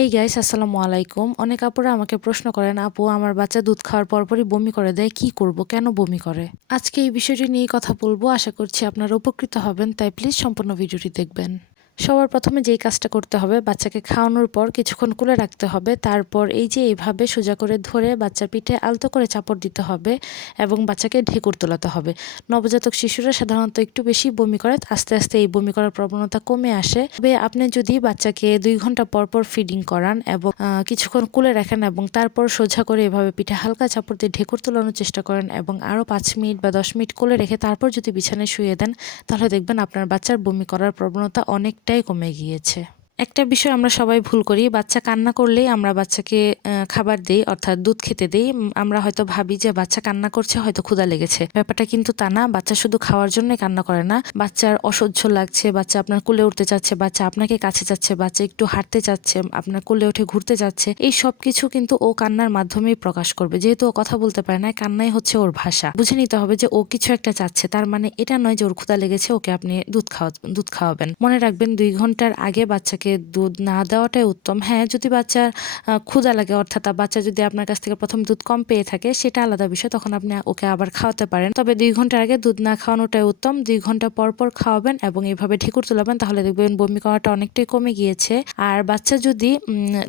Hey guys আসসালামু আলাইকুম। অনেক আপুরা আমাকে প্রশ্ন করেন, আপু, আমার বাচ্চা দুধ খাওয়ার পরপরই বমি করে দেয়, কি করব? কেন বমি করে? আজকে এই বিষয়টি নিয়ে কথা বলব। আশা করছি আপনারা উপকৃত হবেন, তাই প্লিজ সম্পূর্ণ ভিডিওটি দেখবেন। সবার প্রথমে যেই কাজটা করতে হবে, বাচ্চাকে খাওয়ানোর পর কিছুক্ষণ কুলে রাখতে হবে। তারপর এই যে এইভাবে সোজা করে ধরে বাচ্চার পিঠে আলতো করে চাপড় দিতে হবে এবং বাচ্চাকে ঢেকুর তোলাতে হবে। নবজাতক শিশুরা সাধারণত একটু বেশি বমি করে, আস্তে আস্তে এই বমি করার প্রবণতা কমে আসে। তবে আপনি যদি বাচ্চাকে দুই ঘণ্টা পর পর ফিডিং করান এবং কিছুক্ষণ কুলে রাখেন এবং তারপর সোজা করে এভাবে পিঠে হালকা চাপড় দিয়ে ঢেকুর তোলানোর চেষ্টা করেন এবং আরও পাঁচ মিনিট বা দশ মিনিট কোলে রেখে তারপর যদি বিছানায় শুয়ে দেন, তাহলে দেখবেন আপনার বাচ্চার বমি করার প্রবণতা অনেকটাই কমে গিয়েছে। একটা বিষয় আমরা সবাই ভুল করি, বাচ্চা কান্না করলেই আমরা বাচ্চাকে খাবার দেই, অর্থাৎ দুধ খেতে দেই। আমরা হয়তো ভাবি যে বাচ্চা কান্না করছে, হয়তো ক্ষুধা লেগেছে। ব্যাপারটা কিন্তু তা না, বাচ্চা শুধু খাওয়ার জন্যই কান্না করে না। বাচ্চার অসহ্য লাগছে, বাচ্চা আপনার কোলে উঠতে চাচ্ছে, বাচ্চা আপনাকে কাছে চাচ্ছে, বাচ্চা একটু হাঁটতে চাচ্ছে, আপনার কোলে উঠে ঘুরতে যাচ্ছে এই সব কিছু কিন্তু ও কান্নার মাধ্যমেই প্রকাশ করবে। যেহেতু ও কথা বলতে পারে না কান্নাই হচ্ছে ওর ভাষা। বুঝে নিতে হবে যে ও কিছু একটা চাচ্ছে, তার মানে এটা নয় যে ওর ক্ষুধা লেগেছে, ওকে আপনি দুধ খাওয়া, দুধ খাওয়াবেন। মনে রাখবেন, দুই ঘণ্টার আগে বাচ্চাকে দুধ না দেওয়াটাই উত্তম। হ্যাঁ যদি বাচ্চার ক্ষুধা লাগে, অর্থাৎ বাচ্চা যদি আপনার কাছ থেকে প্রথম দুধ কম পেয়ে থাকে, সেটা আলাদা বিষয়, তখন আপনি ওকে আবার খাওয়াতে পারেন। তবে দুই ঘণ্টার আগে দুধ না খাওয়ানোটাই উত্তম। দুই ঘণ্টা পর পর খাওয়াবেন এবং এইভাবে ঢেকুর তোলাবেন, তাহলে দেখবেন বমি করাটা অনেকটাই কমে গিয়েছে। আর বাচ্চা যদি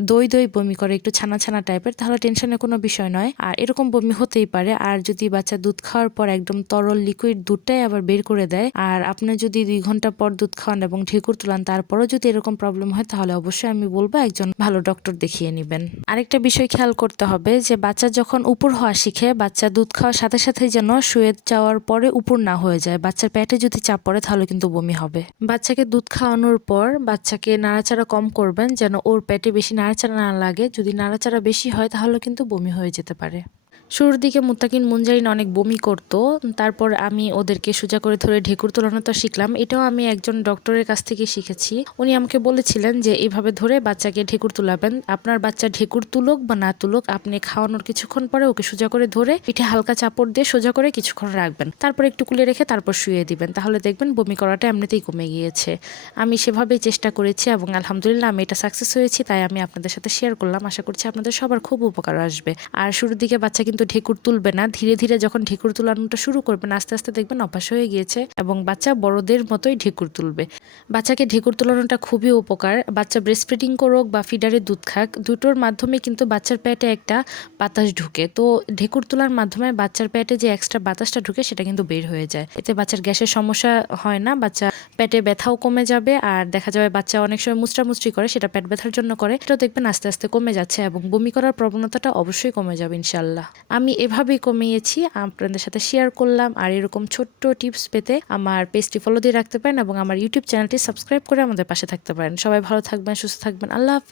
দই দই বমি করে, একটু ছানা ছানা টাইপের, তাহলে টেনশনের কোনো বিষয় নয়। আর এরকম বমি হতেই পারে। আর যদি বাচ্চা দুধ খাওয়ার পর একদম তরল লিকুইড দুধটাই আবার বের করে দেয়, আর আপনি যদি দুই ঘণ্টা পর দুধ খাওয়ান এবং ঢেকুর তুলান, তারপরও যদি এরকম প্রবলেম হয়, তাহলে অবশ্যই আমি বলব একজন ভালো ডক্টর দেখিয়ে নেবেন। আরেকটা বিষয় খেয়াল করতে হবে যে, বাচ্চা যখন উপর হওয়া শিখে, বাচ্চা দুধ খাওয়ার সাথে সাথে যেন শুয়ে যাওয়ার পরে উপর না হয়ে যায়। বাচ্চার পেটে যদি চাপ পড়ে, তাহলে কিন্তু বমি হবে। বাচ্চাকে দুধ খাওয়ানোর পর বাচ্চাকে নাড়াচাড়া কম করবেন, যেন ওর পেটে বেশি নাড়াচাড়া না লাগে। যদি নাড়াচাড়া বেশি হয়, তাহলে কিন্তু বমি হয়ে যেতে পারে। শুরুর দিকে মুত্তাকিন মুঞ্জারিন অনেক বমি করতো, তারপর আমি ওদেরকে সোজা করে ধরে ঢেকুর তো শিখলাম, এটাও আমি একজন ডক্টরের কাছ থেকে শিখেছি। উনি আমাকে বলেছিলেন যে এইভাবে ধরে বাচ্চাকে ঢেকুর তুলাবেন, আপনার বাচ্চা ঢেকুর তুলুক বা না তুলুক, আপনি খাওয়ানোর কিছুক্ষণ পরে ওকে সোজা করে ধরে পিঠে হালকা চাপড় দিয়ে সোজা করে কিছুক্ষণ রাখবেন। তারপর একটু কুলে রেখে তারপর শুয়ে দিবেন, তাহলে দেখবেন বমি করাটা এমনিতেই কমে গিয়েছে। আমি সেভাবেই চেষ্টা করেছি এবং আলহামদুলিল্লাহ আমি এটা সাকসেস হয়েছি, তাই আমি আপনাদের সাথে শেয়ার করলাম। আশা করছি আপনাদের সবার খুব উপকার আসবে। আর শুরুর দিকে বাচ্চা কিন্তু ঢেকুর তুলবে না। ধীরে ধীরে যখন ঢেকুর তুলানোটা শুরু করবেন আস্তে আস্তে দেখবেন অভ্যাস হয়ে গিয়েছে এবং বাচ্চা বড়দের মতোই ঢেকুর তুলবে। বাচ্চাকে ঢেকুর তুলানোটা খুবই উপকার। বাচ্চা ব্রেস্ট ফিডিং করুক বা ফিডারে দুধ খাক, দুটোর মাধ্যমে কিন্তু বাচ্চার পেটে একটা বাতাস ঢুকে। তো ঢেকুর তোলার মাধ্যমে বাচ্চার পেটে যে এক্সট্রা বাতাসটা ঢুকে, সেটা কিন্তু বের হয়ে যায়। এতে বাচ্চার গ্যাসের সমস্যা হয় না, বাচ্চা পেটে ব্যথাও কমে যাবে আর দেখা যাবে বাচ্চা অনেক সময় মুচড়ামুচড়ি করে, সেটা পেট ব্যথার জন্য করে। সেটাও দেখবেন আস্তে আস্তে কমে যাচ্ছে এবং বমি করার প্রবণতাটা অবশ্যই কমে যাবে ইনশাল্লাহ আমি এভাবেই কমিয়েছি, আপনাদের সাথে শেয়ার করলাম আর এরকম ছোট্ট টিপস পেতে আমার পেজটি ফলো দিয়ে রাখতে পারেন এবং আমার ইউটিউব চ্যানেলটি সাবস্ক্রাইব করে আমাদের পাশে থাকতে পারেন। সবাই ভালো থাকবেন, সুস্থ থাকবেন, আল্লাহ হাফেজ।